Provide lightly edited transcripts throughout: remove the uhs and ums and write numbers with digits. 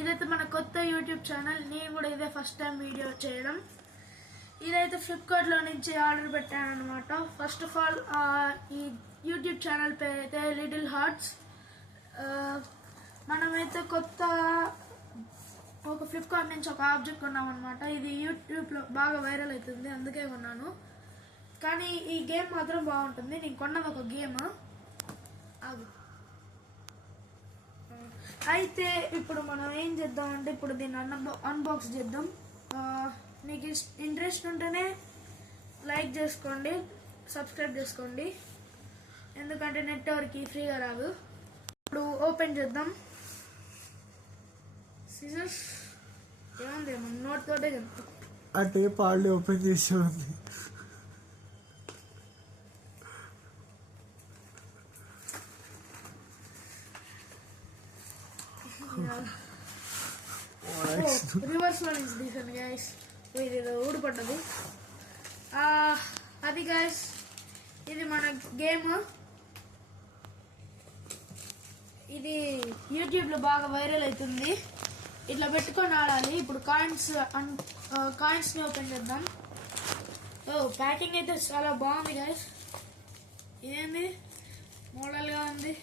ఇదైతే మన కొత్త యూట్యూబ్ ఛానల్. నేను కూడా ఇదే ఫస్ట్ టైం వీడియో చేయడం. ఇదైతే ఫ్లిప్కార్ట్లో నుంచి ఆర్డర్ పెట్టాను అనమాట. ఫస్ట్ ఆఫ్ ఆల్ ఈ యూట్యూబ్ ఛానల్ పేరు అయితే లిటిల్ హార్ట్స్. మనమైతే కొత్త ఒక ఫ్లిప్కార్ట్ నుంచి ఒక ఆబ్జెక్ట్ కొన్నాం అనమాట. ఇది యూట్యూబ్లో బాగా వైరల్ అవుతుంది, అందుకే కొన్నాను. కానీ ఈ గేమ్ మాత్రం బాగుంటుంది. నేను కొన్నది ఒక గేమ్. అయితే ఇప్పుడు మనం ఏం చేద్దామంటే ఇప్పుడు దీన్ని అన్బాక్స్ చేద్దాం. మీకు ఇంట్రెస్ట్ ఉంటేనే లైక్ చేసుకోండి, సబ్స్క్రైబ్ చేసుకోండి, ఎందుకంటే నెట్ ఎవరికి ఫ్రీగా రాదు. ఇప్పుడు ఓపెన్ చేద్దాం. సీజర్స్ ఏముంది, మన నోట్ తోటే చెప్తాం. ఆ టేప్ ఆల్రెడీ ఓపెన్ చేసి ఉంది. రివర్స్ లో నుంచి తీసాను గైస్. ఇది ఊడిపడ్డది. అది గైస్, ఇది మన గేమ్. ఇది యూట్యూబ్ లో బాగా వైరల్ అవుతుంది. ఇట్లా పెట్టుకొని ఆడాలి. ఇప్పుడు కాయిన్స్ ని ఓపెన్ చేద్దాం. ప్యాకింగ్ అయితే చాలా బాగుంది గైస్. ఇదేంది మోడల్ గా ఉంది.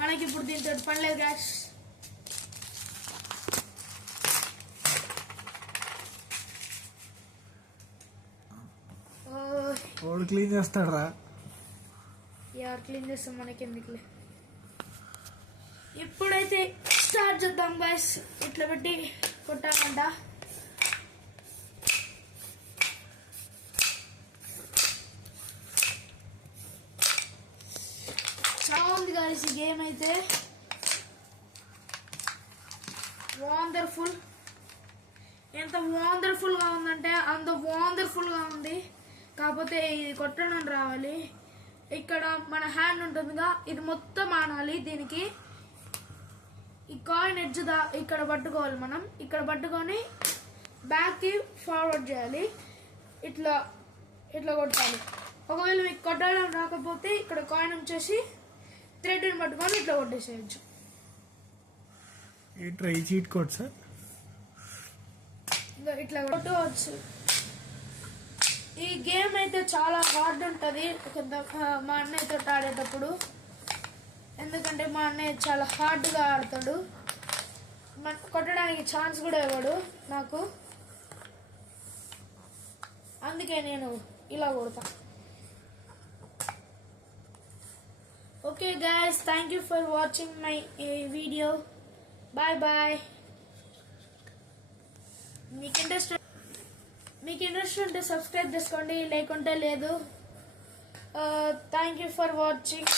మనకి ఇప్పుడు దీంతో పనిలేదు గైస్. క్లీన్ చేస్తాడరా? ఎవరు క్లీన్ చేస్తాం, మనకి ఎందుకులే. ఇప్పుడైతే స్టార్ట్ చేద్దాం గైస్. ఇట్లా పెట్టి కొట్టాలంట. చాలా ఉంది గైస్ ఈ గేమ్ అయితే. వండర్ఫుల్. ఎంత వండర్ఫుల్ గా ఉందంటే అంత వండర్ఫుల్ గా ఉంది. కాకపోతే ఇది కొట్టడం రావాలి. ఇక్కడ మన హ్యాండ్ ఉంటుందిగా, ఇది మొత్తం ఆనాలి. దీనికి ఈ కాయిన్ ఎడ్జ్ ఇక్కడ పట్టుకోవాలి. మనం ఇక్కడ పట్టుకొని బ్యాక్ కి ఫార్వర్డ్ చేయాలి. ఇట్లా ఇట్లా కొట్టాలి. ఒకవేళ మీకు కొట్టడం రాకపోతే ఇక్కడ కాయిన్ ఉంచేసి థ్రెడ్ ని పట్టుకొని ఇట్లా కొట్టేసేయచ్చు. Cheat code sir. ఇట్లా కొట్టవచ్చు. ఈ గేమ్ అయితే చాలా హార్డ్ ఉంటుంది మా అన్నయ్యతో ఆడేటప్పుడు. ఎందుకంటే మా అన్నయ్య చాలా హార్డ్గా ఆడతాడు. కొట్టడానికి ఛాన్స్ కూడా ఇవ్వడు నాకు. అందుకే నేను ఇలా కొడతా. Okay guys, thank you for watching my video. Bye bye. మీకు ఇంట్రెస్ట్ ఉంటే సబ్స్క్రైబ్ చేసుకోండి, లేకుంటే లేదు. Thank you for watching.